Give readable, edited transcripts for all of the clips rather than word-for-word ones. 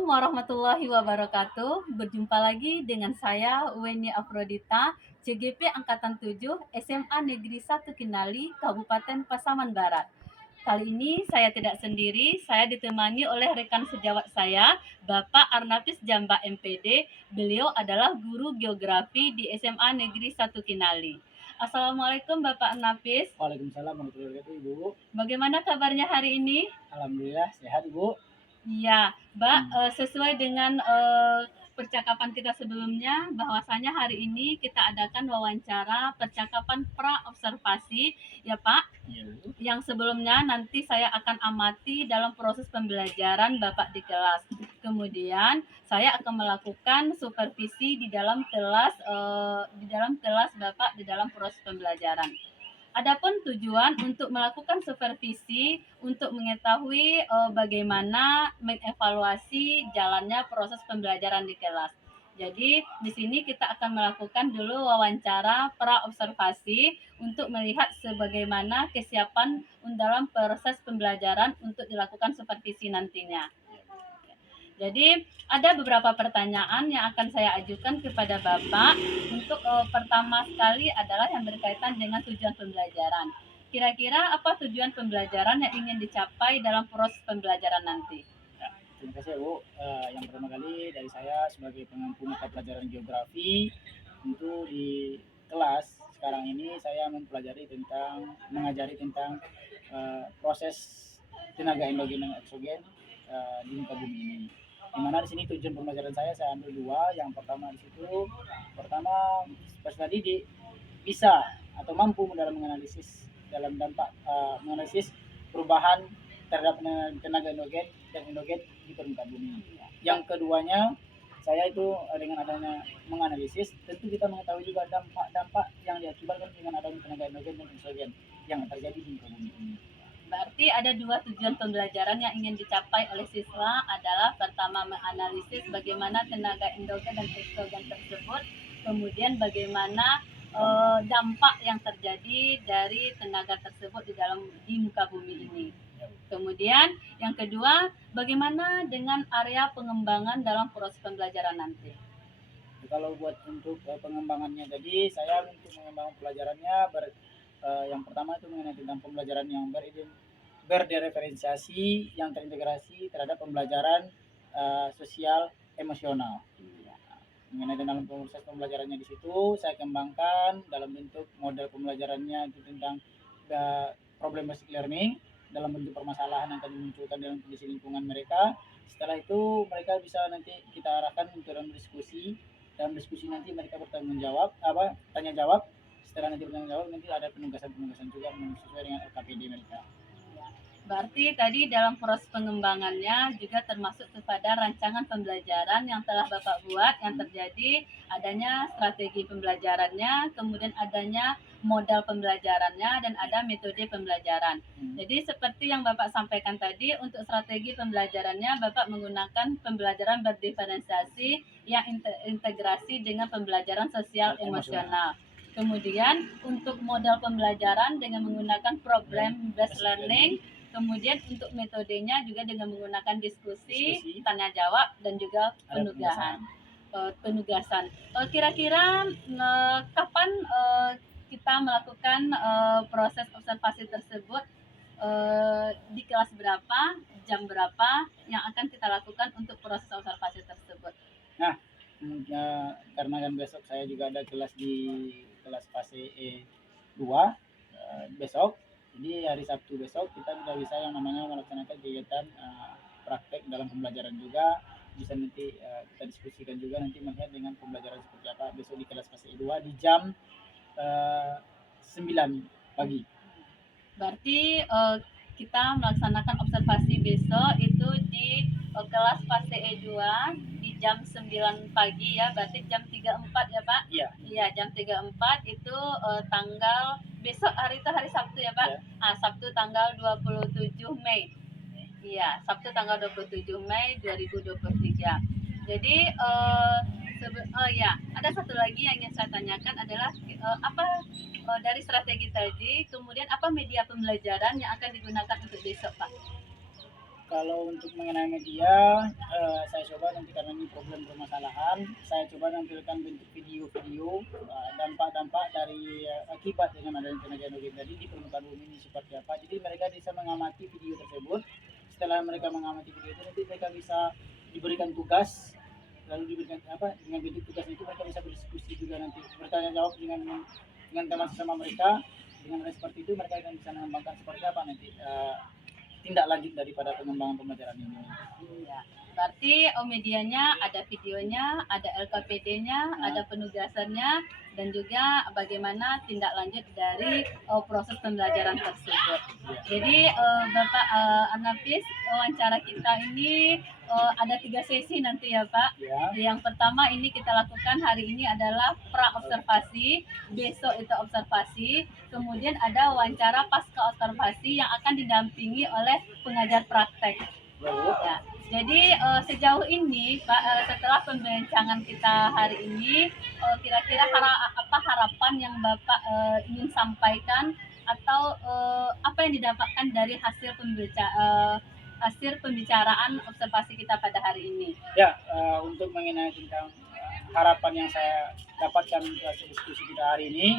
Assalamualaikum warahmatullahi wabarakatuh. Berjumpa lagi dengan saya Weni Afrodita, CGP Angkatan 7, SMA Negeri 1 Kinali, Kabupaten Pasaman Barat. Kali ini saya tidak sendiri, saya ditemani oleh rekan sejawat saya, Bapak Arnapis Jamba MPD. Beliau adalah guru geografi di SMA Negeri 1 Kinali. Assalamualaikum Bapak Arnapis. Waalaikumsalam warahmatullahi wabarakatuh, Ibu. Bagaimana kabarnya hari ini? Alhamdulillah sehat, Ibu. Iya, Mbak, sesuai dengan percakapan kita sebelumnya, bahwasanya hari ini kita adakan wawancara percakapan pra-observasi, ya Pak. Iya, Bu. Yang sebelumnya nanti saya akan amati dalam proses pembelajaran Bapak di kelas. Kemudian saya akan melakukan supervisi di dalam kelas Bapak di dalam proses pembelajaran. Adapun tujuan untuk melakukan supervisi untuk mengetahui bagaimana mengevaluasi jalannya proses pembelajaran di kelas. Jadi di sini kita akan melakukan dulu wawancara pra-observasi untuk melihat sebagaimana kesiapan dalam proses pembelajaran untuk dilakukan supervisi nantinya. Jadi ada beberapa pertanyaan yang akan saya ajukan kepada Bapak. Untuk pertama sekali adalah yang berkaitan dengan tujuan pembelajaran. Kira-kira apa tujuan pembelajaran yang ingin dicapai dalam proses pembelajaran nanti? Ya, terima kasih, Bu. Yang pertama kali dari saya sebagai pengampu mata pelajaran geografi, tentu di kelas sekarang ini saya mengajari tentang proses tenaga endogen dan eksogen di muka bumi ini. Di mana di sini tujuan pembelajaran saya ambil dua. Yang pertama di situ, peserta didik bisa atau mampu dalam menganalisis perubahan terhadap tenaga endogen di permukaan bumi. Yang keduanya, saya itu dengan adanya menganalisis, tentu kita mengetahui juga dampak-dampak yang diakibatkan dengan adanya tenaga endogen dan eksogen yang terjadi di muka bumi ini. Berarti ada dua tujuan pembelajaran yang ingin dicapai oleh siswa adalah pertama menganalisis bagaimana tenaga endogen dan eksogen tersebut, kemudian bagaimana dampak yang terjadi dari tenaga tersebut di muka bumi ini. Kemudian yang kedua, bagaimana dengan area pengembangan dalam proses pembelajaran nanti? Kalau buat untuk pengembangannya, jadi saya untuk mengembangkan pelajarannya yang pertama itu mengenai tentang pembelajaran yang berdiferensiasi yang terintegrasi terhadap pembelajaran sosial emosional. Mengenai dalam proses pembelajarannya di situ saya kembangkan dalam bentuk model pembelajarannya itu tentang problem basic learning dalam bentuk permasalahan yang akan dimunculkan dalam kondisi lingkungan mereka. Setelah itu mereka bisa nanti kita arahkan untuk dalam diskusi. Dalam diskusi nanti mereka tanya jawab. Setelah nanti bertanggung jawab, nanti ada penugasan juga sesuai dengan LKPD mereka. Berarti tadi dalam proses pengembangannya juga termasuk kepada rancangan pembelajaran yang telah Bapak buat, yang terjadi adanya strategi pembelajarannya, kemudian adanya modal pembelajarannya, dan ada metode pembelajaran. Jadi seperti yang Bapak sampaikan tadi, untuk strategi pembelajarannya Bapak menggunakan pembelajaran berdiferensiasi yang integrasi dengan pembelajaran sosial emosional. Kemudian untuk modal pembelajaran dengan menggunakan problem based learning, kemudian untuk metodenya juga dengan menggunakan diskusi, tanya jawab, dan juga penugasan. Kira-kira kapan kita melakukan proses observasi tersebut, di kelas berapa, jam berapa yang akan kita lakukan untuk proses observasi tersebut? Nah, karena kan besok saya juga ada kelas di kelas fase E2 besok. Jadi hari Sabtu besok kita sudah bisa yang namanya melaksanakan kegiatan praktek dalam pembelajaran juga. Bisa nanti kita diskusikan juga nanti melihat dengan pembelajaran seperti apa besok di kelas fase E2 di jam 9 pagi. Berarti kita melaksanakan observasi besok itu di kelas fase E2 di jam 9 pagi ya, berarti jam 34 ya Pak? Iya. Iya, jam 34 itu tanggal besok, hari itu hari Sabtu ya Pak? Iya. Sabtu tanggal 27 Mei. Iya, Sabtu tanggal 27 Mei 2023. Jadi ada satu lagi yang ingin saya tanyakan adalah dari strategi tadi, kemudian apa media pembelajaran yang akan digunakan untuk besok Pak? Kalau untuk mengenai media, saya coba nanti karena ini problem permasalahan, saya coba nampilkan bentuk video-video dampak-dampak dari akibat dengan adanya tenaga nuklir tadi di permukaan bumi ini seperti apa. Jadi mereka bisa mengamati video tersebut. Setelah mereka mengamati video itu, nanti mereka bisa diberikan tugas, lalu diberikan apa dengan bentuk tugas itu mereka bisa berdiskusi juga nanti bertanya jawab dengan teman sesama mereka. Dengan seperti itu mereka akan bisa mengembangkan seperti apa nanti tindak lanjut daripada pengembangan pembelajaran ini. Iya. Berarti medianya ada videonya, ada LKPD-nya, ada penugasannya, dan juga bagaimana tindak lanjut dari proses pembelajaran tersebut. Jadi Bapak Anapis, wawancara kita ini ada 3 sesi nanti ya Pak. Ya. Yang pertama ini kita lakukan hari ini adalah pra observasi, besok itu observasi, kemudian ada wawancara pasca observasi yang akan didampingi oleh pengajar praktek. Ya. Jadi sejauh ini Pak, setelah pembincangan kita hari ini, kira-kira apa harapan yang Bapak ingin sampaikan atau apa yang didapatkan dari hasil pembicaraan observasi kita pada hari ini? Ya, untuk mengenai tentang harapan yang saya dapatkan hasil diskusi kita hari ini,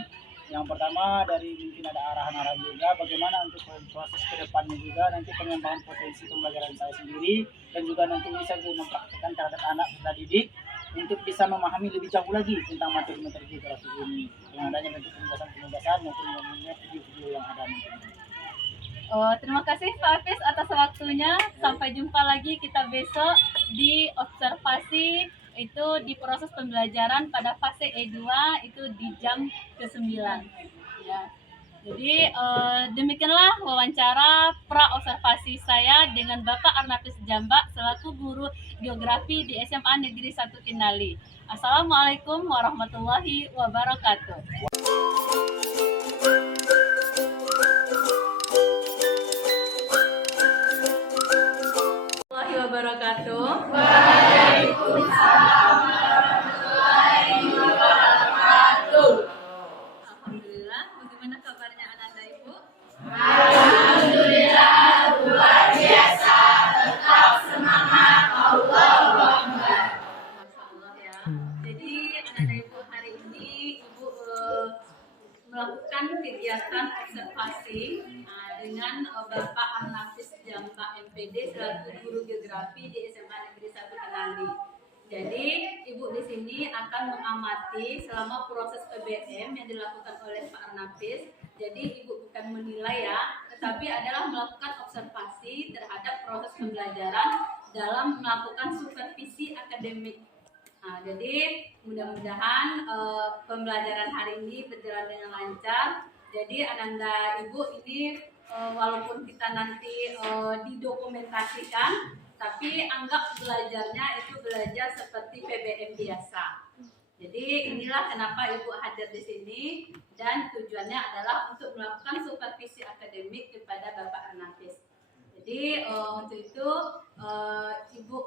yang pertama dari mungkin ada arahan-arahan juga bagaimana untuk proses ke depannya juga nanti pengembangan potensi pembelajaran saya sendiri dan juga nanti bisa mempraktikkan terhadap anak dan didik untuk bisa memahami lebih jauh lagi tentang materi-materi geografi ini dengan adanya bentuk penugasan maupun video-video yang ada nanti. Terima kasih Pak Hafiz atas waktunya. Sampai jumpa lagi kita besok di observasi itu di proses pembelajaran pada fase E2 itu di jam ke-9 ya. Jadi demikianlah wawancara pra observasi saya dengan Bapak Arnapis Jambak selaku guru geografi di SMA Negeri 1 Kinali. Assalamualaikum warahmatullahi wabarakatuh. Wabarakatuh. Waalaikumsalam warahmatullahi wabarakatuh. Alhamdulillah, bagaimana kabarnya anak-anak Ibu? Alhamdulillah luar biasa, tetap semangat, Allahu Akbar. Masyaallah ya. Jadi anak-anak Ibu hari ini Ibu melakukan kegiatan observasi dengan Bapak Arnapis Jambak MPD selaku guru geografi di SMA Negeri 1 Kinali. Jadi Ibu di sini akan mengamati selama proses PBM yang dilakukan oleh Pak Arnapis. Jadi Ibu bukan menilai ya, tetapi adalah melakukan observasi terhadap proses pembelajaran dalam melakukan supervisi akademik. Nah, jadi mudah-mudahan pembelajaran hari ini berjalan dengan lancar. Jadi Ananda Ibu ini walaupun kita nanti didokumentasikan, tapi anggap belajarnya itu belajar seperti PBM biasa. Jadi inilah kenapa Ibu hadir di sini dan tujuannya adalah untuk melakukan supervisi akademik kepada Bapak Arnapis. Jadi untuk itu Ibu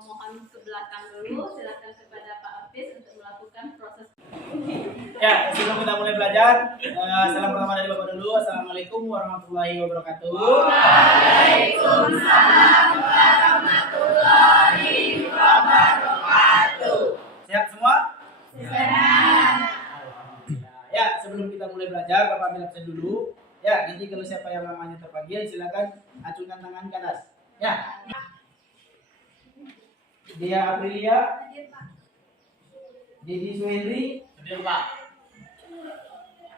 mohon ke belakang dulu, silakan kepada Pak Hafiz untuk melakukan proses. Ya, sebelum kita mulai belajar, salam pertama dari Bapak dulu. Assalamualaikum warahmatullahi wabarakatuh. Waalaikumsalam warahmatullahi wabarakatuh. Sehat semua? Sehat. Alhamdulillah. Ya, sebelum kita mulai belajar, Bapak ambil absen dulu. Ya, jadi kalau siapa yang namanya terpanggil, silakan acungkan tangan ke atas. Ya. Dia Aprilia. Dedi Suhendri. Hadir Pak.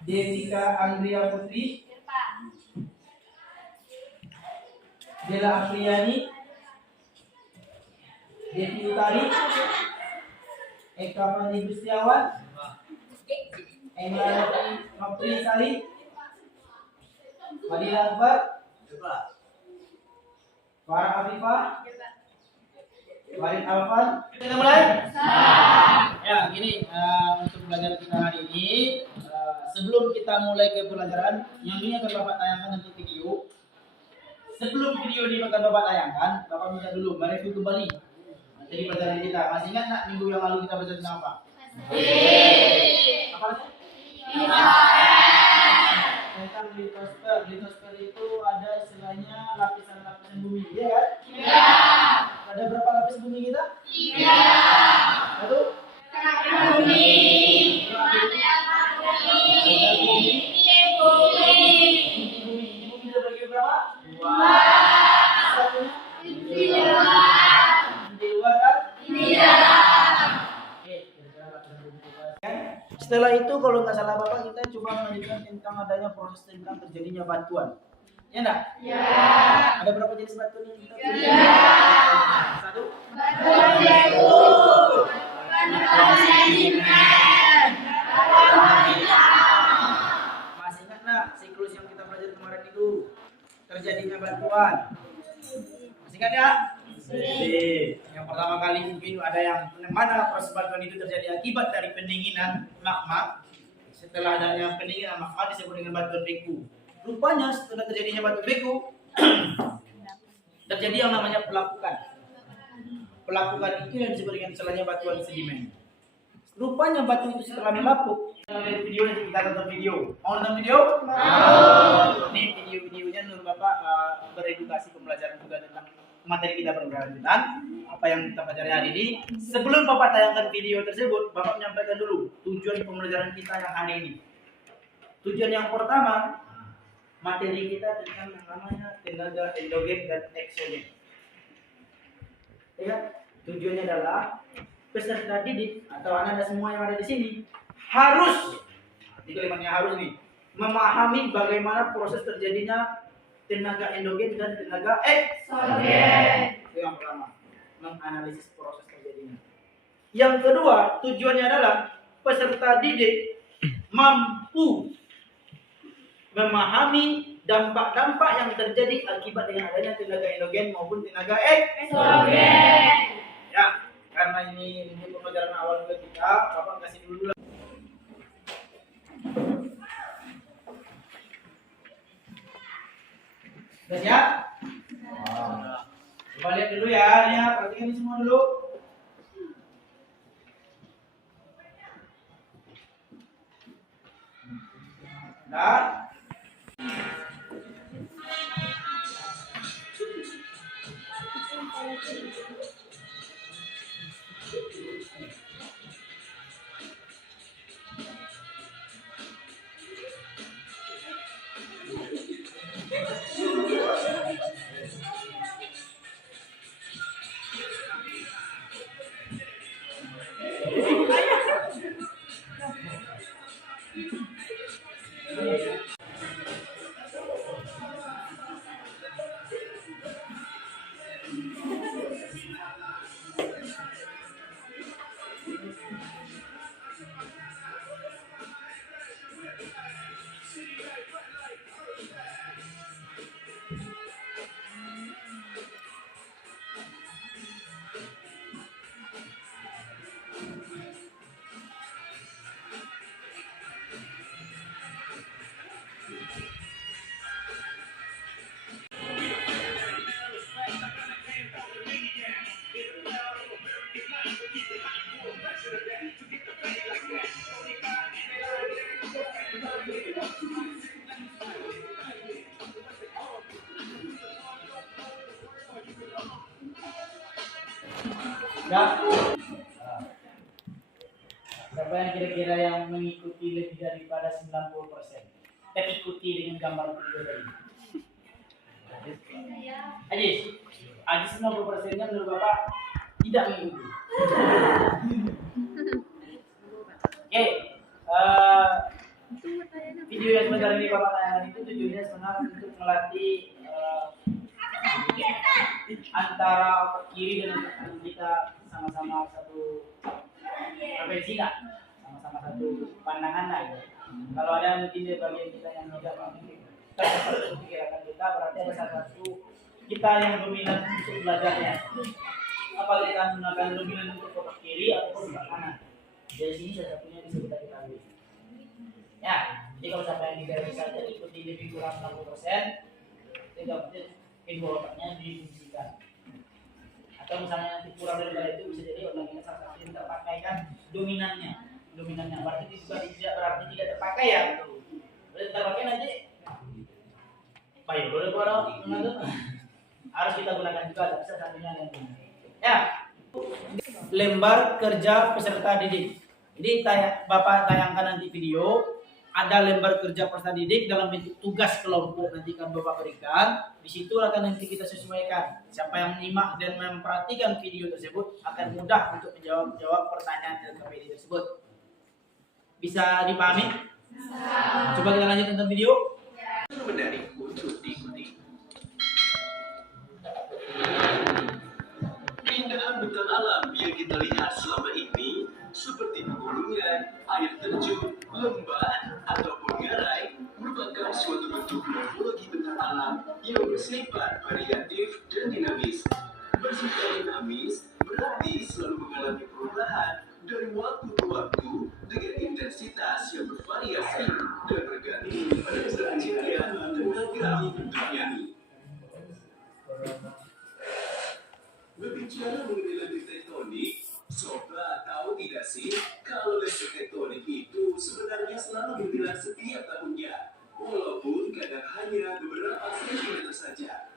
Detika Andrea Putri. Dela Apriyani. Devi Utari. Eka Fandi Gustiawan. Emrati Nopri Sari. Fadil Akbar. Farah Afifah. Walid Alfan. Kita mulai? Ya, gini untuk pelajaran kita hari ini. Sebelum kita mulai ke pelajaran, yang ini akan Bapak tayangkan untuk video. Sebelum video ini akan Bapak tayangkan, Bapak minta dulu mereview kembali materi pelajaran kita. Masih ingat nggak minggu yang lalu kita belajar tentang apa? Apa? Tentang litosfer. Litosfer itu ada istilahnya lapisan-lapisan lapisan bumi, ya kan? Ya. Ada berapa lapis bumi kita? 3. Satu. Bumi. Bumi. Bumi. Inti bumi terbagi berapa? 2. Satunya? Di luar. Di luar kan? Di dalam. Oke, kira-kira lapisan bumi kita. Setelah itu kalau nggak salah Bapak kita coba melanjutkan tentang adanya proses tentang terjadinya batuan. Ya enggak? Ya. Ada berapa jenis batuan yang kita punya? Ya. Satu. Batuan batu. Batuan sedimen. Batuan hitam. Masih ingat nggak siklus yang kita pelajari kemarin itu terjadinya batuan? Masih ingat ya? Yang pertama kali mungkin ada yang mana proses batuan itu terjadi akibat dari pendinginan magma. Setelah adanya pendinginan magma disebut dengan batuan beku. Rupanya setelah terjadinya batuan beku terjadi yang namanya pelapukan. Pelapukan itu yang disebut dengan istilahnya batuan sedimen. Rupanya batu itu setelah melapuk. Video nanti kita tonton video. Mau nonton video? Mau. Ini video-videonya menurut Bapak beredukasi pembelajaran juga tentang materi kita berkelanjutan. Apa yang kita pelajari hari ini. Sebelum Bapak tayangkan video tersebut, Bapak menyampaikan dulu tujuan pembelajaran kita yang hari ini. Tujuan yang pertama, materi kita tentang yang namanya tenaga endogen dan eksogen. Ya, tujuannya adalah peserta didik atau anak-anak semua yang ada di sini harus, di kalimatnya harus nih, memahami bagaimana proses terjadinya tenaga endogen dan tenaga eksogen. Itu yang pertama, menganalisis proses terjadinya. Yang kedua, tujuannya adalah peserta didik mampu memahami dampak-dampak yang terjadi akibat dengan adanya tenaga endogen maupun tenaga eksogen. Ya, karena ini untuk pembelajaran awal juga kita, Bapak kasih dulu lah. Sudah siap? Coba lihat dulu ya, lihat, perhatikan ini semua dulu. Nah, ya. Siapa yang kira-kira yang mengikuti lebih daripada 90%? Ikuti dengan gambar video tadi. Ajis 90%-nya menurut Bapak tidak mengikuti. Oke, video yang sebentar ini Bapak tayangkan itu tujuannya sebenarnya untuk melatih antara otak kiri dan otak kanan kita sama-sama satu frekuensi, sama-sama satu pandangan lah. Kalau ada mungkin di bagian kita yang tidak mengikuti pikiran kita, berarti ada salah satu kita yang dominan untuk belajarnya. Apa kita menggunakan dominan untuk otak kiri ataupun otak kanan? Dari sini salah satunya bisa kita ketahui. Ya, jadi kalau sampai yang tidak bisa ikuti lebih kurang 60%, tidak mungkin kedua otaknya difungsikan. Atau misalnya nanti kurang daripada itu bisa jadi otak kita salah satu yang terpakai kan dominannya berarti tidak berarti tidak terpakai ya. Berarti terpakai nanti baik boleh harus kita gunakan juga, tak bisa satunya yang ini. Ya, lembar kerja peserta didik. Jadi Bapak tayangkan nanti video, ada lembar kerja peserta didik dalam bentuk tugas kelompok nanti akan Bapak berikan. Di situ akan nanti kita sesuaikan. Siapa yang menyimak dan memperhatikan video tersebut akan mudah untuk menjawab pertanyaan dalam KPD tersebut. Bisa dipahami? Coba kita lanjut nonton video. Menarik untuk diikuti. Keindahan bentang alam yang kita lihat selama ini seperti pegunungan, air terjun, lembah, ataupun ngarai merupakan suatu bentuk morfologi bentang alam yang bersifat variatif dan dinamis. Bersifat dinamis berarti selalu mengalami perubahan dari waktu ke waktu dengan intensitas yang bervariasi dan bergantung pada keserasian tenaga bentuknya. Berbicara mengenai letup tektonik, sobat tahu tidak sih kalau letup tektonik itu sebenarnya selalu bergerak setiap tahunnya, walaupun kadang hanya beberapa sentimeter saja.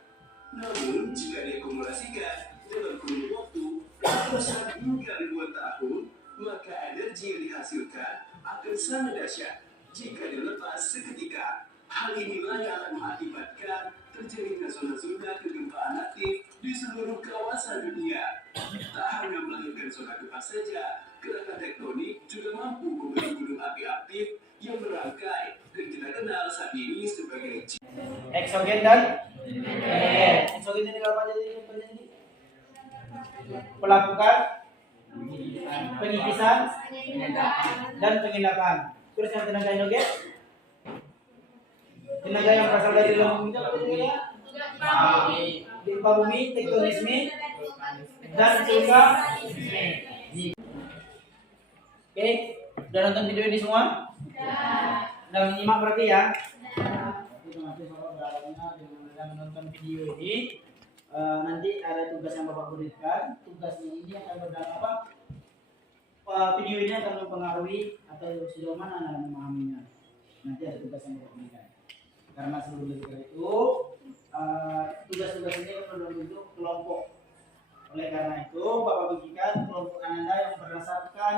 Namun jika diakumulasikan dalam kurun waktu ratusan hingga ribuan tahun, maka energi yang dihasilkan akan sangat dahsyat jika dilepas seketika. Hal inilah yang akan mengakibatkan terjadinya zona-zona kegempaan aktif di seluruh kawasan dunia. Tak hanya melahirkan zona gempa saja, gerakan tektonik juga mampu membentuk gunung api aktif yang merangkai dan kita kenal saat ini sebagai Eksogen dan eksogen ini apa jadi terjadi? Melakukan pengikisan dan pengindakan. Terus yang tenaga endogen? Tenaga yang berasal dari dalam bumi itu apa tenaga? Gempa bumi, tektonisme, dan juga Oke, udah nonton video ini semua? Udah menyimak berarti ya? Terima kasih Bapak berharapnya dengan menonton video ini. Nanti ada tugas yang Bapak berikan. Tugasnya ini akan berdampak apa? Video ini akan mempengaruhi atau sejauh mana Anda memahaminya. Nanti ada tugas yang Bapak berikan. Karena sebelum itu tugas-tugas ini akan berbentuk kelompok. Oleh karena itu Bapak bagikan kelompok Anda yang berdasarkan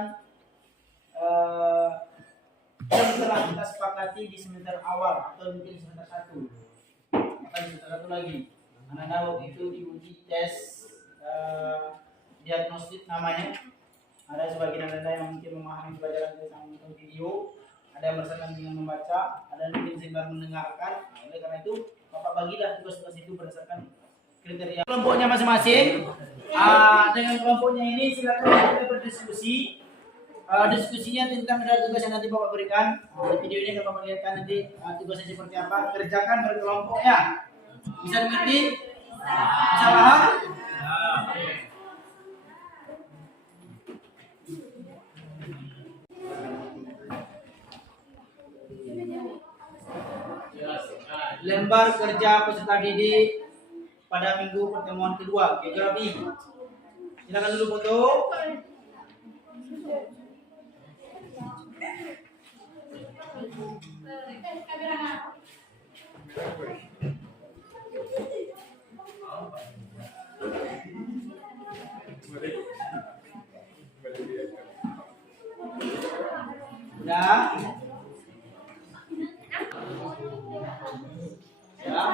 yang telah kita sepakati di semester awal atau mungkin semester 1. Maka di semester 1 lagi Anda waktu itu diuji tes diagnostik namanya. Ada sebagian Anda yang mungkin memahami pelajaran tentang video, ada yang berdasarkan dengan membaca, ada yang mungkin sekedar mendengarkan. Oleh karena itu Bapak bagilah tugas-tugas itu berdasarkan kriteria kelompoknya masing-masing. Dengan kelompoknya ini silakan kita berdiskusi. Diskusinya tentang tugas yang nanti Bapak berikan. Di video ini akan Bapak lihatkan nanti tugasnya seperti apa. Kerjakan berkelompok ya. Bisa dimengerti? Bisa paham? Lembar kerja peserta didik pada minggu pertemuan kedua geografi. Silakan dulu foto. Udah? Ya.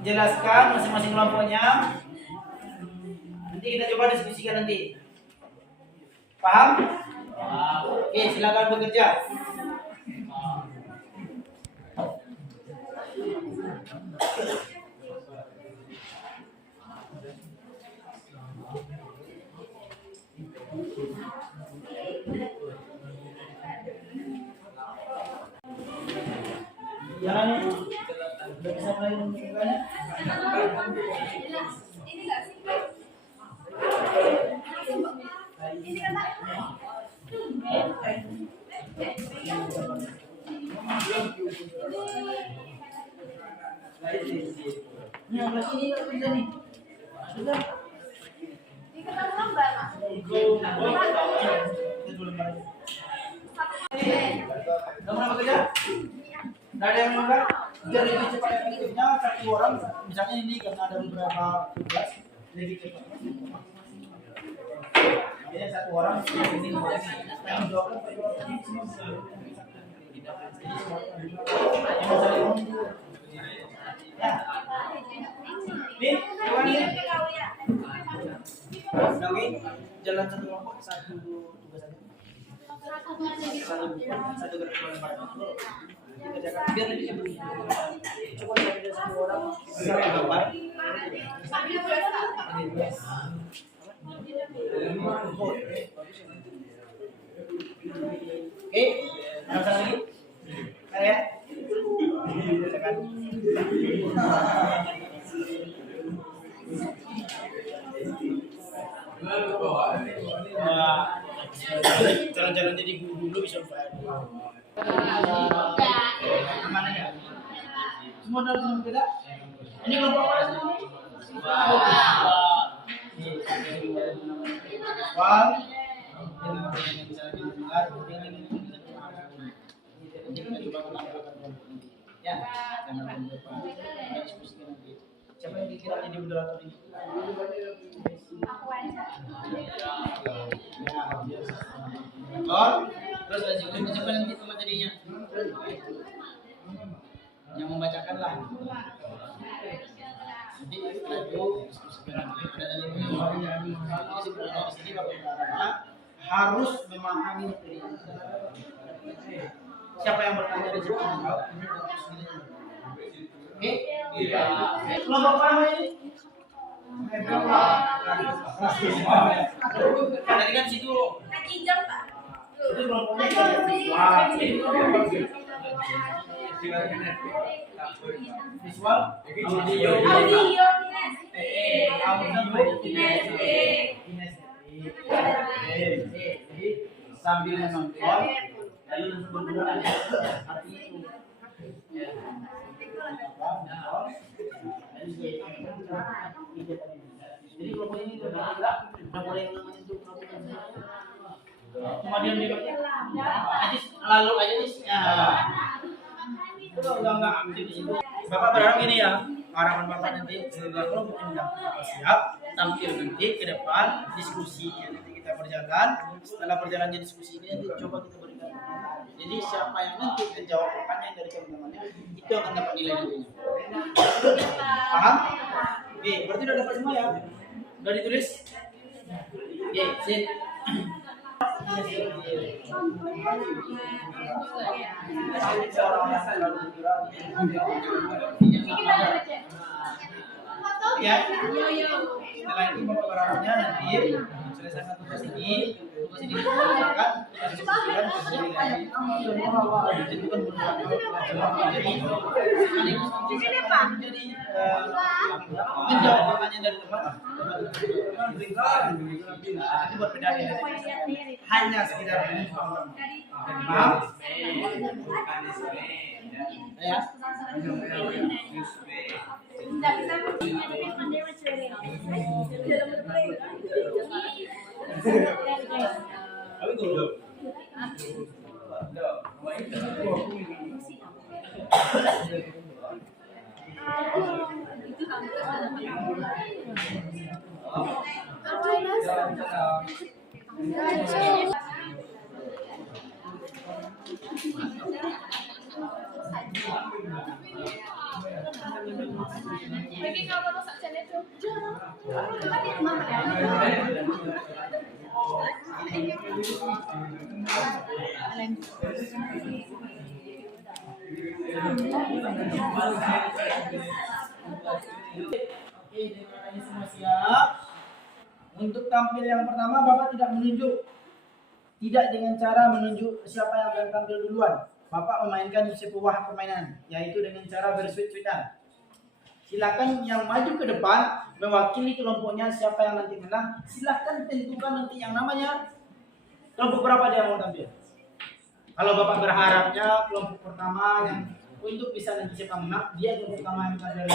Jelaskan masing-masing kelompoknya. Nanti kita coba diskusikan nanti. Paham? Oke, silakan bekerja. Jalan ya. Udah bisa mulai menunjukkannya? Ini kan Ini yang lagi ini bisa nih. Sudah. Kamu apa kerja? Nggak ada yang makan. Biar lebih cepat efektifnya satu orang, misalnya ini karena ada beberapa tugas lebih cepat. Jadi satu orang ini tanggung jawab Nih, coba nih. Lagi jalan satu kelompok satu tugas aja. Satu gerak kerjakan biar lebih cepat. Coba ada satu orang satu gambar. Oke, yang satu lagi. Saya. Kerjakan. Jalan-jalan jadi guru dulu bisa mana ya? Semua dalam kita. Ini kelompok apa sih? Wal. Ya, siapa yang dikira jadi moderator ini? Aku aja. Terus lanjutkan siapa nanti materinya? Yang membacakan lah. Nanti setelah itu diskusikan ada di sini harus memahami materi. Siapa yang bertanya di situ? Oke? Kelompok apa ini? Tadi kan situ. Itu kelompoknya. Visual, audio, sambil menonton lalu bergerak arti itu. Jadi kelompok ini bergerak, udah mulai menentu kemudian dia lalu aja nih. Enggak aktif di situ. Bapak berharap ini ya, harapan Bapak nanti setelah kelompok ini siap tampil nanti ke depan diskusi yang nanti kita berjalan. Setelah berjalannya diskusi ini nanti coba kita berikan. Jadi siapa yang nanti menjawab pertanyaan dari teman-temannya itu akan dapat nilai nantinya. Paham? Oke, berarti udah dapat semua ya? Udah ditulis? Oke, sit. Ya, setelah itu Bapak berharapnya nanti selesai tugas ini dikerjakan itu kan jadi menjawab pertanyaan dari teman itu berbeda hanya sekedar paham ya. Lagi nggak mau rusak channel itu. Oke, ini semua siap. Untuk tampil yang pertama, Bapak tidak menunjuk. Tidak dengan cara menunjuk siapa yang akan tampil duluan. Bapak memainkan sebuah permainan, yaitu dengan cara bersweet-sweetan. Silakan yang maju ke depan mewakili kelompoknya siapa yang nanti menang. Silakan tentukan nanti yang namanya kelompok berapa dia mau tampil. Kalau Bapak berharapnya kelompok pertama yang untuk bisa nanti siapa menang, dia kelompok pertama yang kita dari.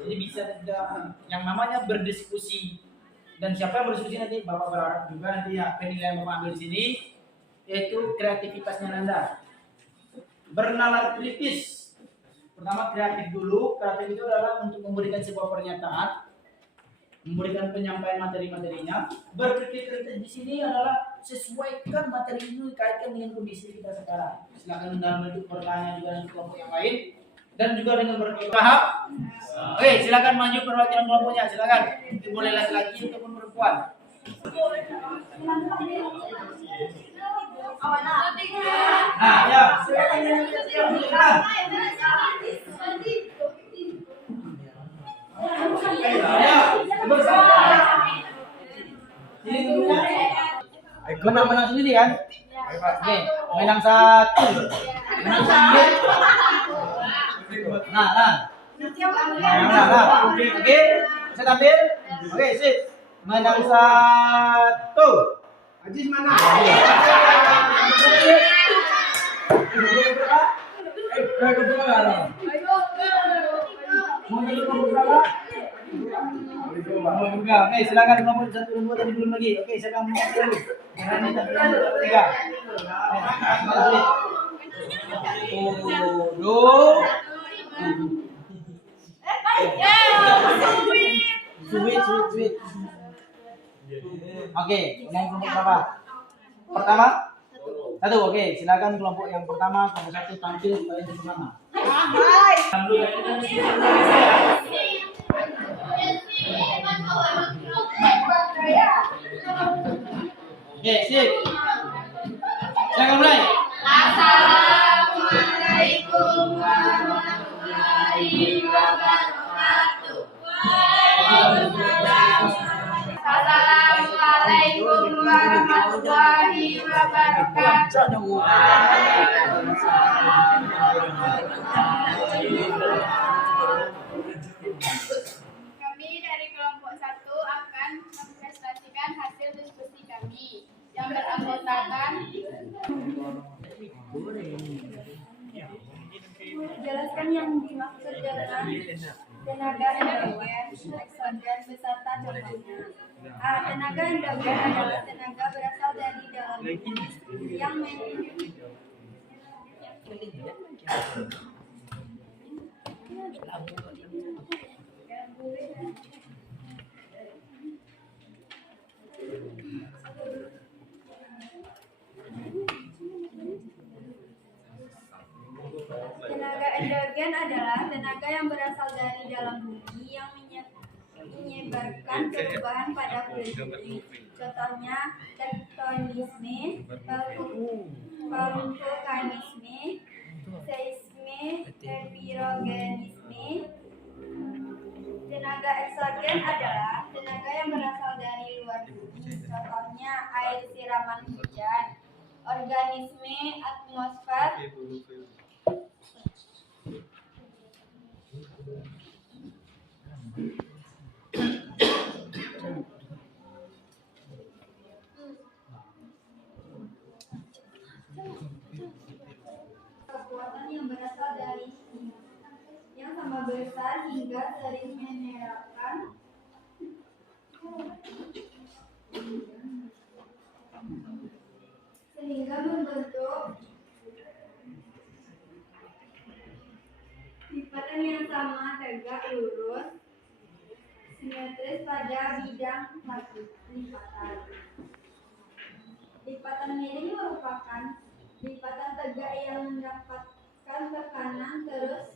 Jadi bisa tidak yang namanya berdiskusi, dan siapa yang berdiskusi nanti Bapak berharap juga nanti ya penilaian Bapak ambil di sini yaitu kreativitasnya Anda. Bernalar kritis. Pertama kreatif dulu. Kreatif itu adalah untuk memberikan sebuah pernyataan, memberikan penyampaian materi-materinya. Berpikir kritis di sini adalah sesuaikan materi ini kaitkan dengan kondisi kita sekarang. Silakan dalam bentuk bertanya juga dengan kelompok yang lain dan juga dengan berpikir. Paham? Oke, silakan maju perwakilan kelompoknya. Silakan. Itu boleh laki-laki ataupun perempuan. Nah, ya. Silakan. Gue menang sendiri kan? Oke, menang satu. Menang sendiri. Nah. Oke. Bisa tampil? Oke, sip. Menang satu. Ajis mana? Oke, silakan nomor 1 dan 2 tadi belum lagi. Oke, silakan nomor 1. Yang ini tadi nomor 3. Sweet. Oke, yang kelompok berapa? Pertama? Satu, oke. Silakan kelompok yang pertama, kelompok 1 tampil pada yang pertama. Oke, sip. Silakan mulai. Assalamualaikum warahmatullahi wabarakatuh. Assalamualaikum warahmatullahi wabarakatuh. Kami dari kelompok 1 akan mempresentasikan hasil diskusi kami yang beranggotakan jelaskan yang dimaksud dengan tenaga endogen, eksogen beserta contohnya. Tenaga endogen adalah tenaga berasal dari dalam tubuh yang tenaga endogen adalah tenaga yang berasal dari dalam bumi yang menyebarkan perubahan pada kulit bumi. Contohnya tektonisme, vulkanisme, seisme, epirogenisme. Tenaga eksogen adalah tenaga yang berasal dari luar bumi. Contohnya air siraman hujan, organisme atmosfer, kekuatan yang berasal dari yang sama besar hingga sering menyerapkan sehingga membentuk lipatan yang sama, tegak, lurus, simetris pada bidang lipatan. Lipatan miring merupakan lipatan tegak yang mendapatkan tekanan terus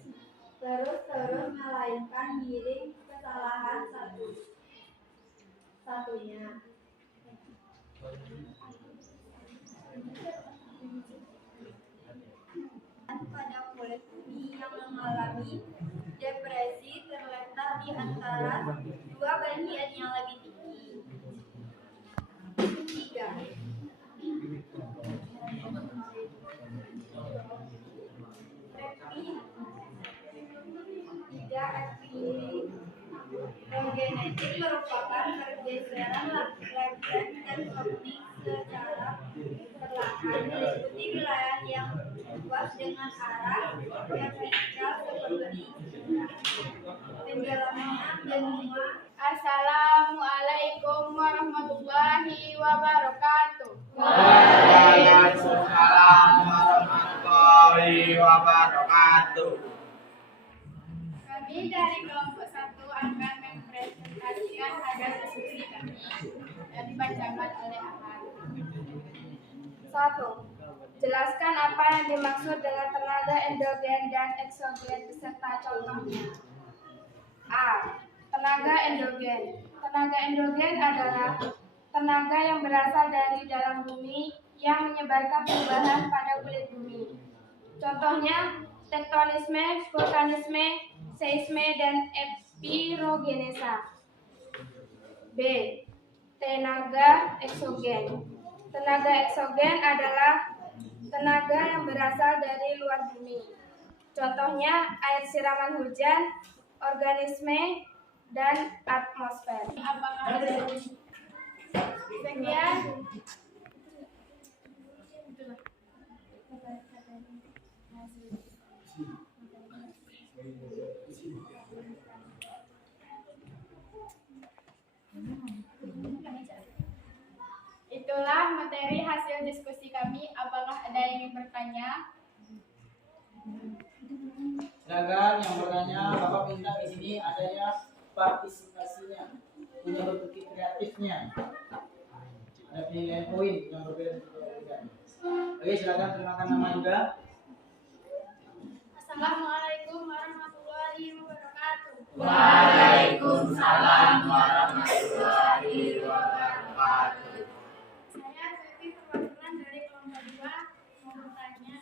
melainkan miring kesalahan satunya. Pada kulit bumi yang mengalami depresi terletak di antara dua bagian yang lebih tinggi. 3. Epigenetik merupakan pergeseran lempeng tektonik secara perlahan meliputi wilayah yang dengan arah yang vertikal seperti tenggelamnya benua. Assalamualaikum warahmatullahi wabarakatuh. Waalaikumsalam warahmatullahi wabarakatuh. Kami dari kelompok 1 akan mempresentasikan hasil diskusi kami yang dibacakan oleh Ahmad. 1. Jelaskan apa yang dimaksud dengan tenaga endogen dan eksogen beserta contohnya. A. Tenaga endogen. Tenaga endogen adalah tenaga yang berasal dari dalam bumi yang menyebarkan perubahan pada kulit bumi. Contohnya tektonisme, vulkanisme, seisme, dan epirogenesa. B. Tenaga eksogen. Tenaga eksogen adalah tenaga yang berasal dari luar bumi. Contohnya air siraman hujan, organisme, dan atmosfer. Apakah ada sekian? Itulah materi hasil diskusi kami. Apakah ada yang ingin bertanya? Silakan yang bertanya, Bapak minta di sini adanya partisipasinya, punya berpikir kreatifnya. Ada penilaian poin yang berbeda-beda. Oke, silakan perkenalkan nama juga. Assalamualaikum warahmatullahi wabarakatuh. Waalaikumsalam warahmatullahi wabarakatuh. Saya Febi perwakilan dari kelompok 2 mau bertanya,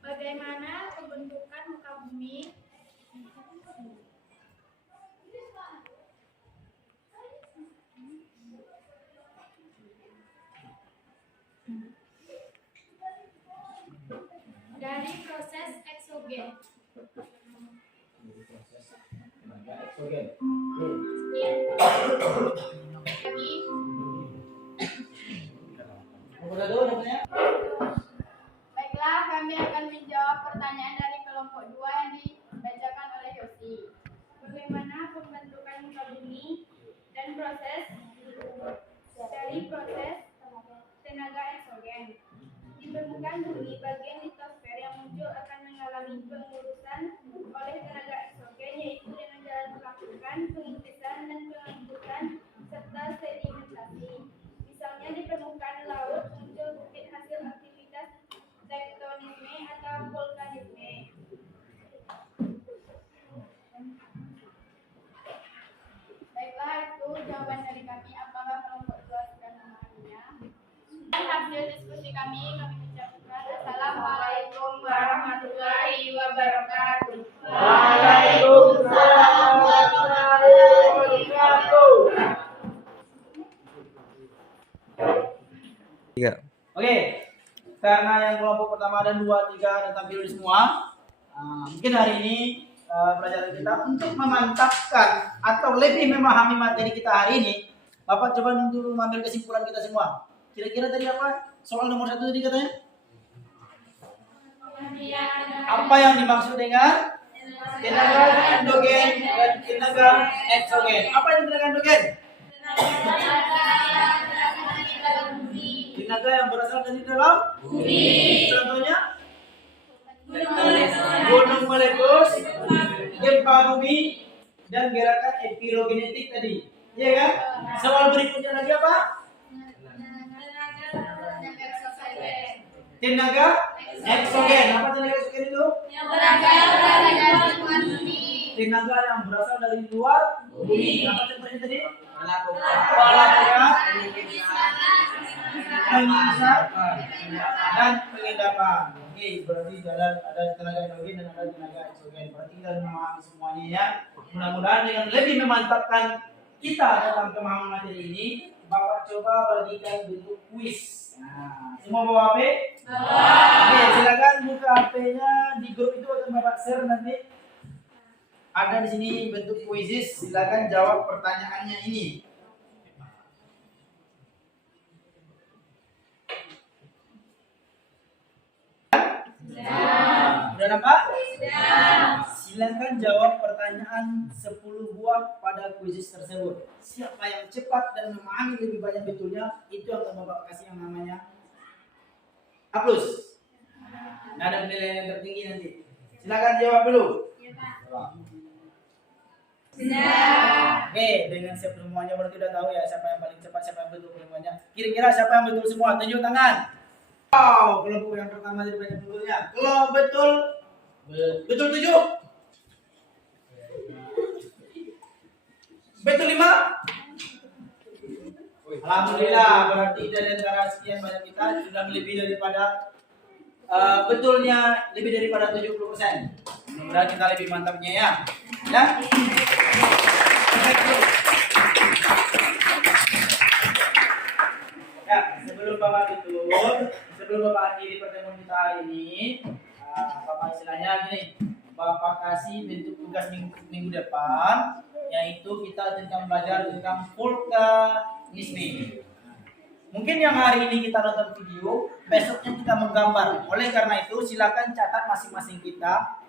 bagaimana pembentukan muka bumi? Dari proses eksogen. Oke. Sekian. Lagi. Udah dulu namanya. Baiklah, kami akan menjawab pertanyaan dari kelompok 2 yang dibacakan oleh Yosi. Bagaimana pembentukan muka bumi dan proses dari proses tenaga eksogen? Di permukaan bumi, bagian litosfer yang muncul akan mengalami pengurusan oleh tenaga eksogen, yaitu dengan jalan melakukan pengurusan dan pengembusan serta sedimentasi. Misalnya di permukaan laut muncul bukit hasil aktivitas tektonisme atau vulkanisme. Baiklah, itu jawaban dari kami. Apakah kelompok 2 sudah memahaminya? Dan hasil diskusi kami ucapkan Assalamualaikum warahmatullahi wabarakatuh. Waalaikumsalam warahmatullahi wabarakatuh. Oke, karena yang kelompok pertama dan 2, 3 ada tampil di semua, mungkin hari ini pelajaran kita untuk memantapkan atau lebih memahami materi kita hari ini, Bapak coba dulu mengambil kesimpulan kita semua. Kira-kira tadi apa? Soal nomor 1 tadi katanya? Apa yang dimaksud dengan tenaga endogen dan tenaga eksogen? Apa itu tenaga endogen? Tenaga yang berasal dari dalam bumi. Contohnya gunung meletus, gempa bumi, dan gerakan epirogenetik tadi. Iya kan? Soal berikutnya lagi apa? Tenaga eksogen. Apa tenaga eksogen itu? Tenaga yang berasal dari luar bumi. Apa contohnya tadi? Olahraga, penyiksaan, dan pengendapan. Oke, berarti ada tenaga endogen dan ada tenaga eksogen. Berarti kita memahami semuanya ya. Mudah-mudahan dengan lebih memantapkan kita dalam pemahaman materi ini, Bapak coba bagikan bentuk kuis. Nah, semua bawa HP? Oke, silakan buka HP-nya di grup itu akan Bapak share nanti. Ada di sini bentuk kuisis, silakan jawab pertanyaannya ini. Ya. Silakan jawab pertanyaan 10 buah pada kuisis tersebut. Siapa yang cepat dan memahami lebih banyak betulnya, itu akan Bapak kasih yang namanya A+. Nah, ada penilaian yang tertinggi nanti. Silakan jawab dulu. Oke, dengan semuanya berarti udah tahu ya siapa yang paling cepat, siapa yang betul semuanya. Kira-kira siapa yang betul semua? Tunjuk tangan. Wow, kelompok yang pertama jadi banyak betulnya. Kalau betul 7. Betul 5. Alhamdulillah, berarti dari antara sekian banyak kita sudah lebih daripada betulnya lebih daripada 70%. Mudah-mudahan kita lebih mantapnya ya. Ya. Ya, sebelum Bapak akhiri pertemuan kita hari ini, Bapak istilahnya gini, Bapak kasih bentuk tugas minggu depan, yaitu kita tentang belajar tentang vulkanisme. Mungkin yang hari ini kita nonton video, besoknya kita menggambar. Oleh karena itu, silakan catat masing-masing kita.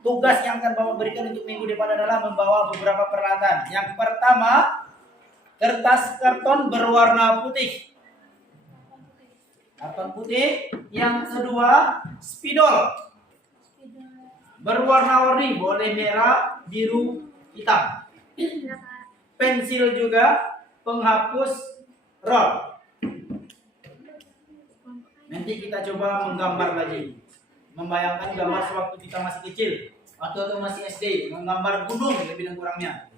Tugas yang akan Bapak berikan untuk minggu depan adalah membawa beberapa peralatan. Yang pertama, kertas karton berwarna putih. Karton putih. Yang kedua, spidol. Berwarna-warni, boleh merah, biru, hitam. Pensil juga, penghapus roll. Nanti kita coba menggambar lagi. Membayangkan gambar sewaktu kita masih kecil atau masih SD, menggambar gunung lebih dan kurangnya.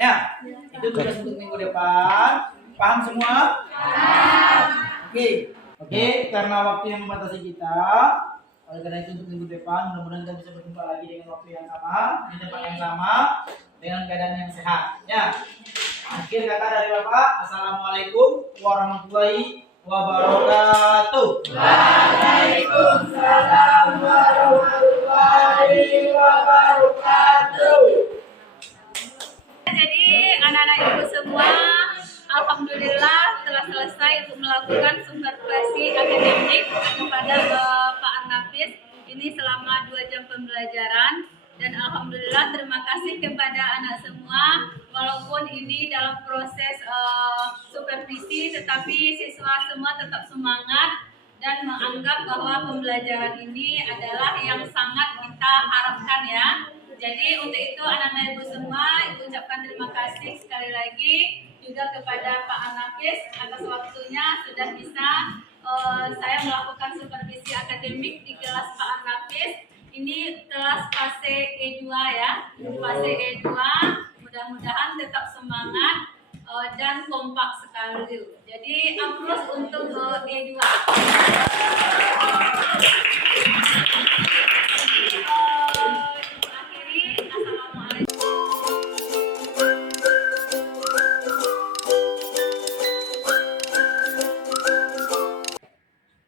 Ya, itu tugas untuk minggu depan. Paham semua? Oke, karena waktu yang membatasi kita, oleh karena itu untuk minggu depan mudah-mudahan kita bisa berjumpa lagi dengan waktu yang sama, di tempat yang sama, dengan keadaan yang sehat. Ya. Akhir kata dari Bapak, Assalamualaikum warahmatullahi wabarakatuh. Waalaikumsalam warahmatullahi wabarakatuh. Jadi anak-anak ibu semua, alhamdulillah telah selesai untuk melakukan supervisi akademik kepada Pak Arnafis ini selama 2 jam pembelajaran. Dan alhamdulillah terima kasih kepada anak semua, walaupun ini dalam proses supervisi, tetapi siswa semua tetap semangat dan menganggap bahwa pembelajaran ini adalah yang sangat kita harapkan ya. Jadi untuk itu anak-anak ibu semua, ibu ucapkan terima kasih sekali lagi juga kepada Pak Arnafis atas waktunya sudah bisa saya melakukan supervisi akademik di kelas Pak Arnafis. Ini kelas fase E2 ya, fase E2. Mudah-mudahan tetap semangat dan kompak sekali. Jadi aplaus untuk E2. Akhiri, assalamualaikum.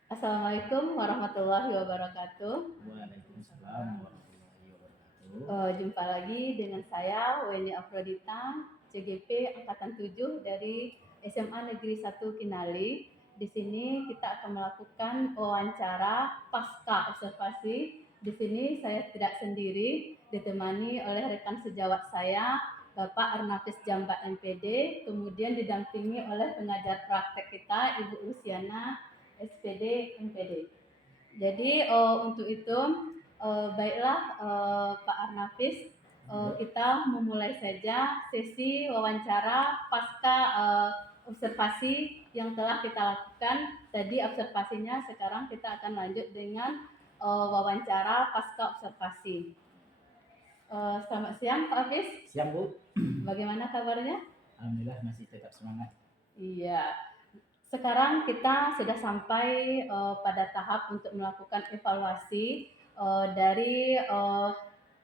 Assalamualaikum warahmatullahi wabarakatuh. Waalaikumsalam warahmatullahi wabarakatuh. Jumpa lagi dengan saya Weni Afrodita, CGP Angkatan 7 dari SMA Negeri 1 Kinali. Di sini kita akan melakukan wawancara pasca observasi. Di sini saya tidak sendiri, ditemani oleh rekan sejawat saya, Bapak Arnafis Jambat MPD, kemudian didampingi oleh pengajar praktek kita, Ibu Luciana SPD MPD. Jadi untuk itu baiklah Pak Arnafis, kita memulai saja sesi wawancara pasca observasi yang telah kita lakukan. Tadi observasinya, sekarang kita akan lanjut dengan wawancara pasca observasi. Selamat siang Pak Hafiz. Siang Bu. Bagaimana kabarnya? Alhamdulillah masih tetap semangat. Iya. Sekarang kita sudah sampai pada tahap untuk melakukan evaluasi dari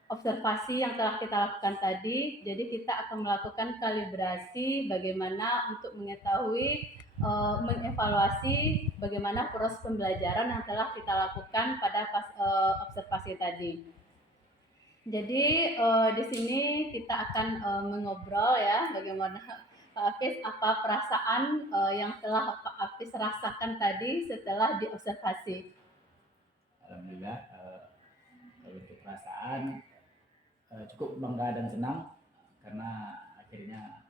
observasi yang telah kita lakukan tadi. Jadi kita akan melakukan kalibrasi bagaimana untuk mengetahui, mengevaluasi bagaimana proses pembelajaran yang telah kita lakukan pada observasi tadi. Jadi di sini kita akan mengobrol ya bagaimana Pak Hafiz, apa perasaan yang telah Pak Hafiz rasakan tadi setelah diobservasi? Alhamdulillah, kalau untuk perasaan cukup bangga dan senang karena akhirnya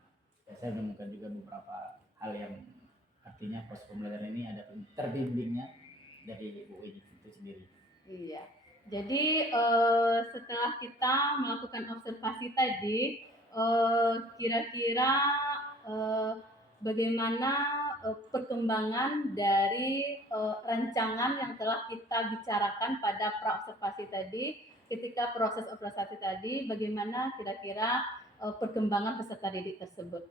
saya menemukan juga beberapa hal yang artinya proses pembelajaran ini ada terbimbingnya dari Bu Wi itu sendiri. Iya. Jadi setelah kita melakukan observasi tadi, kira-kira bagaimana perkembangan dari rancangan yang telah kita bicarakan pada pra-observasi tadi. Ketika proses observasi tadi, bagaimana kira-kira perkembangan peserta didik tersebut?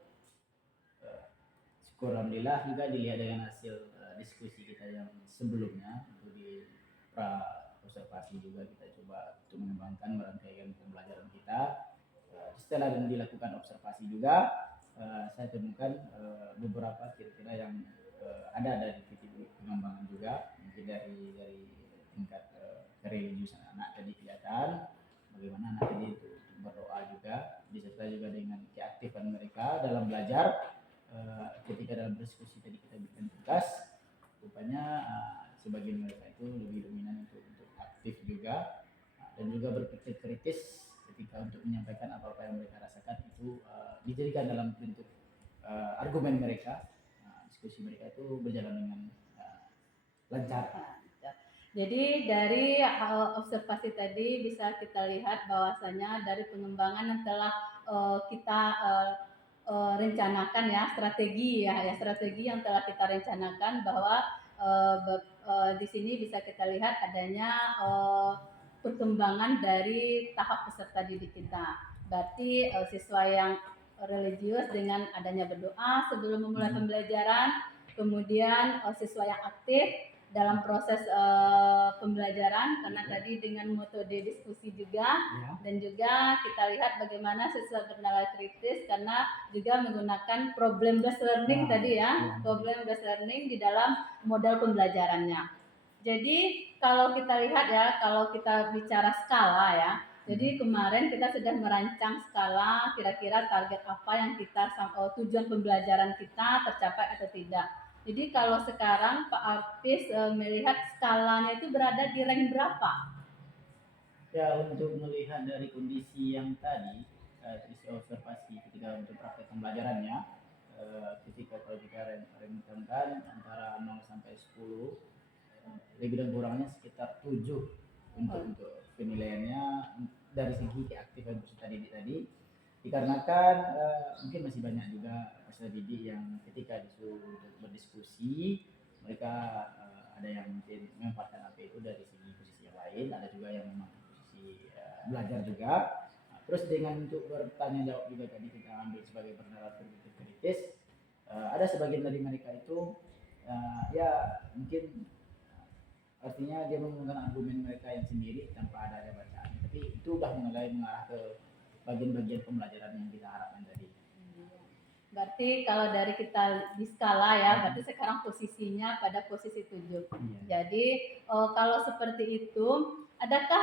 Syukur alhamdulillah juga dilihat dengan hasil diskusi kita yang sebelumnya untuk di pra observasi juga kita coba untuk mengembangkan merangkaikan pembelajaran kita. Setelah dilakukan observasi juga saya temukan beberapa kira-kira yang ada dari titik pengembangan juga, mungkin dari tingkat kereligiusan anak tadi kelihatan bagaimana anak tadi itu berdoa juga, disertai juga dengan keaktifan mereka dalam belajar. Ketika dalam diskusi tadi kita bikin tugas, rupanya sebagian mereka itu lebih dominan untuk aktif juga dan juga berpikir kritis ketika untuk menyampaikan apa-apa yang mereka rasakan itu dijadikan dalam bentuk argumen mereka. Diskusi mereka itu berjalan dengan lancar. Jadi dari observasi tadi bisa kita lihat bahwasanya dari pengembangan yang telah kita rencanakan ya, strategi yang telah kita rencanakan bahwa di sini bisa kita lihat adanya perkembangan dari tahap peserta didik kita. Berarti siswa yang religius dengan adanya berdoa sebelum memulai pembelajaran, kemudian siswa yang aktif dalam proses pembelajaran karena tadi dengan metode diskusi juga dan juga kita lihat bagaimana siswa bernalar kritis karena juga menggunakan problem based learning tadi ya, problem based learning di dalam modal pembelajarannya. Jadi kalau kita lihat ya, kalau kita bicara skala ya, jadi kemarin kita sudah merancang skala kira-kira target apa yang kita tujuan pembelajaran kita tercapai atau tidak. Jadi kalau sekarang Pak Apis melihat skalanya itu berada di rank berapa? Ya, untuk melihat dari kondisi yang tadi, isi observasi ketika untuk praktek pembelajarannya, ketika kalau kita rentangkan antara 0 sampai 10, lebih dan kurangnya sekitar 7 untuk penilaiannya dari segi keaktifan peserta didik tadi, dikarenakan mungkin masih banyak juga peserta didik yang ketika disuruh untuk berdiskusi mereka ada yang mungkin memanfaatkan HP itu dari segi posisi yang lain, ada juga yang memang posisi belajar juga. Terus dengan untuk bertanya jawab juga tadi kita ambil sebagai bernaratif kritis, ada sebagian dari mereka itu ya mungkin artinya dia menggunakan argumen mereka yang sendiri tanpa ada bacaan, tapi itu udah mulai mengarah ke bagian-bagian pembelajaran yang kita harapkan tadi. Berarti kalau dari kita di skala ya, berarti sekarang posisinya pada posisi 7. Jadi kalau seperti itu, adakah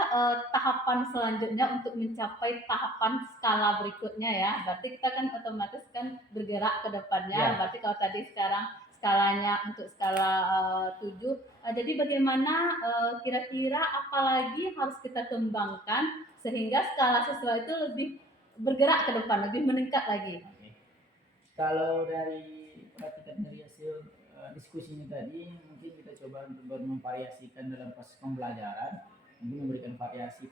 tahapan selanjutnya untuk mencapai tahapan skala berikutnya ya? Berarti kita kan otomatis kan bergerak ke depannya. Berarti kalau tadi sekarang skalanya untuk skala 7, jadi bagaimana kira-kira apalagi harus kita kembangkan sehingga skala siswa itu lebih bergerak ke depan, lebih meningkat lagi? Kalau dari perhatikan dari hasil diskusi ini tadi, mungkin kita coba untuk memvariasikan dalam proses pembelajaran, mungkin memberikan variasi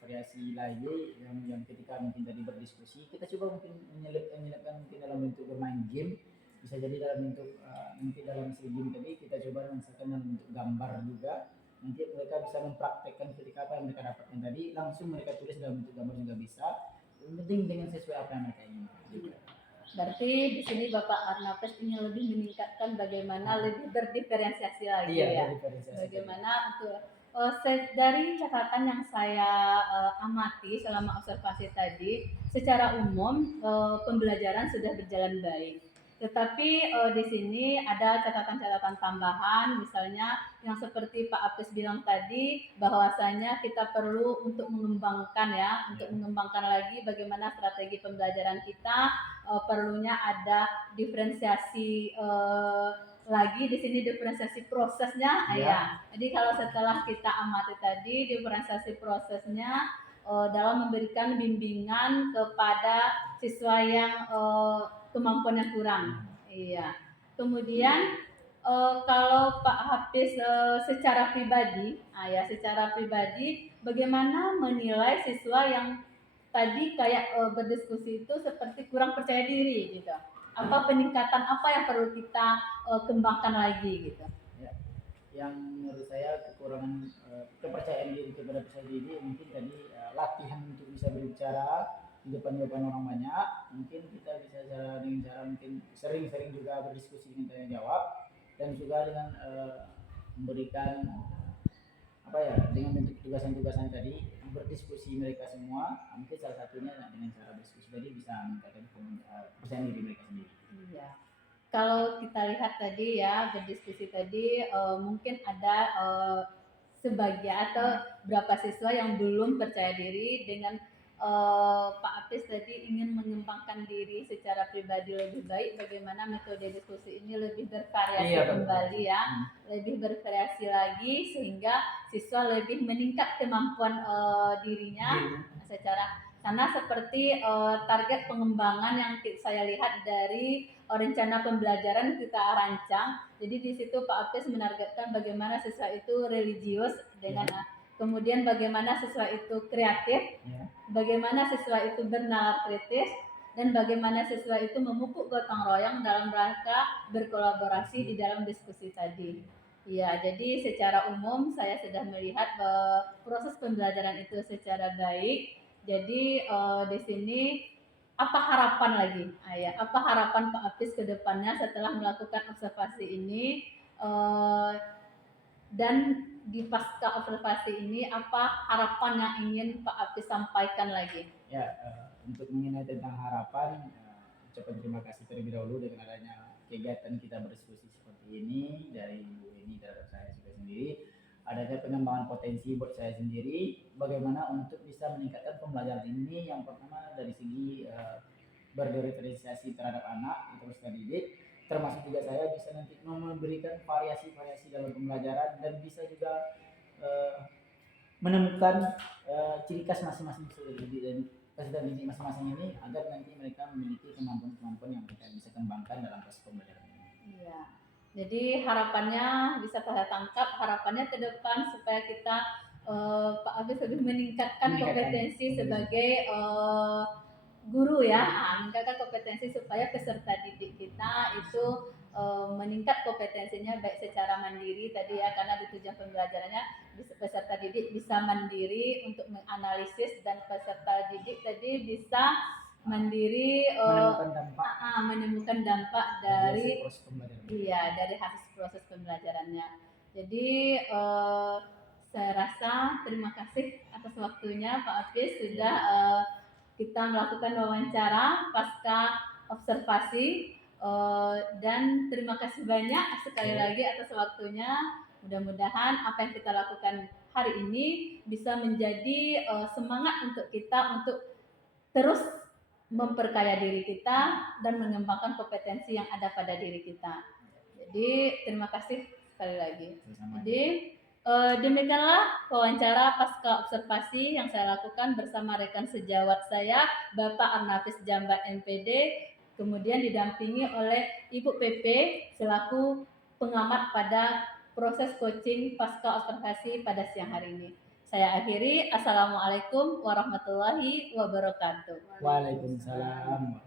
lagi yang ketika mungkin tadi berdiskusi, kita coba mungkin menyelipkan mungkin dalam bentuk bermain game, bisa jadi dalam bentuk nanti dalam hasil game tadi kita coba menyelesaikan dalam bentuk gambar juga, nanti mereka bisa mempraktekkan ketika apa yang mereka dapatkan tadi, langsung mereka tulis dalam bentuk gambar juga bisa, yang penting dengan sesuai apa yang mereka inginkan juga. Berarti di sini Bapak Arnapes ingin lebih meningkatkan bagaimana lebih berdiferensiasi lagi ya. Bagaimana untuk dari catatan yang saya amati selama observasi tadi, secara umum pembelajaran sudah berjalan baik. Tetapi di sini ada catatan-catatan tambahan, misalnya yang seperti Pak Apis bilang tadi, bahwasanya kita perlu untuk mengembangkan ya, untuk mengembangkan lagi bagaimana strategi pembelajaran kita, perlunya ada diferensiasi lagi di sini diferensiasi prosesnya ya. Jadi kalau setelah kita amati tadi diferensiasi prosesnya dalam memberikan bimbingan kepada siswa yang kemampuannya kurang. Iya. Kemudian kalau Pak Hafiz secara pribadi, secara pribadi bagaimana menilai siswa yang tadi kayak berdiskusi itu seperti kurang percaya diri gitu. Apa peningkatan apa yang perlu kita kembangkan lagi gitu? Ya, yang menurut saya kekurangan kepercayaan diri kepada peserta didik mungkin tadi latihan untuk bisa berbicara di depan orang banyak. Mungkin kita bisa dengan cara mungkin sering-sering juga berdiskusi dengan tanya jawab, dan juga dengan memberikan dengan bentuk tugasan-tugasan tadi, berdiskusi mereka semua. Mungkin salah satunya dengan cara berdiskusi tadi bisa meningkatkan kepercayaan diri mereka sendiri. Iya. Kalau kita lihat tadi ya berdiskusi tadi mungkin ada sebagian atau berapa siswa yang belum percaya diri dengan Pak Apis tadi ingin mengembangkan diri secara pribadi lebih baik. Bagaimana metode diskusi ini lebih bervariasi kembali ya, lebih bervariasi lagi sehingga siswa lebih meningkat kemampuan dirinya secara karena seperti target pengembangan yang saya lihat dari rencana pembelajaran kita rancang. Jadi di situ Pak Apis menargetkan bagaimana siswa itu religius dengan kemudian bagaimana siswa itu kreatif, bagaimana siswa itu bernalar kritis, dan bagaimana siswa itu memupuk gotong royong dalam rangka berkolaborasi di dalam diskusi tadi. Ya, jadi secara umum saya sudah melihat proses pembelajaran itu secara baik. Jadi di sini apa harapan lagi? Apa harapan Pak Apis ke depannya setelah melakukan observasi ini? Dan di pasca observasi ini apa harapan yang ingin Pak Apis sampaikan lagi? Ya, untuk mengenai tentang harapan, ucapkan terima kasih terlebih dahulu dengan adanya kegiatan kita berdiskusi seperti ini dari Bu ini terhadap saya juga sendiri. Adanya pengembangan potensi buat saya sendiri, bagaimana untuk bisa meningkatkan pembelajaran ini. Yang pertama dari segi berdifferensiasi terhadap anak atau peserta didik, termasuk juga saya bisa nanti memberikan variasi-variasi dalam pembelajaran dan bisa juga menemukan ciri khas masing-masing peserta didik masing-masing ini agar nanti mereka memiliki kemampuan-kemampuan yang kita bisa kembangkan dalam proses pembelajaran ini. Iya. Jadi harapannya bisa saya tangkap, harapannya ke depan supaya kita Pak Apis lebih meningkatkan kompetensi sebagai guru ya, meningkatkan kompetensi supaya peserta didik kita itu meningkat kompetensinya baik secara mandiri tadi ya, karena di tujuan pembelajarannya peserta didik bisa mandiri untuk menganalisis dan peserta didik tadi bisa mandiri menemukan dampak dari dari hasil proses pembelajarannya. Jadi saya rasa terima kasih atas waktunya Pak Apis sudah kita melakukan wawancara pasca observasi dan terima kasih banyak sekali lagi atas waktunya. Mudah-mudahan apa yang kita lakukan hari ini bisa menjadi semangat untuk kita untuk terus memperkaya diri kita dan mengembangkan kompetensi yang ada pada diri kita. Jadi terima kasih sekali lagi. Jadi demikianlah wawancara pasca observasi yang saya lakukan bersama rekan sejawat saya, Bapak Arnafis Jambat MPD, kemudian didampingi oleh Ibu PP selaku pengamat pada proses coaching pasca observasi pada siang hari ini. Saya akhiri. Assalamualaikum warahmatullahi wabarakatuh. Waalaikumsalam.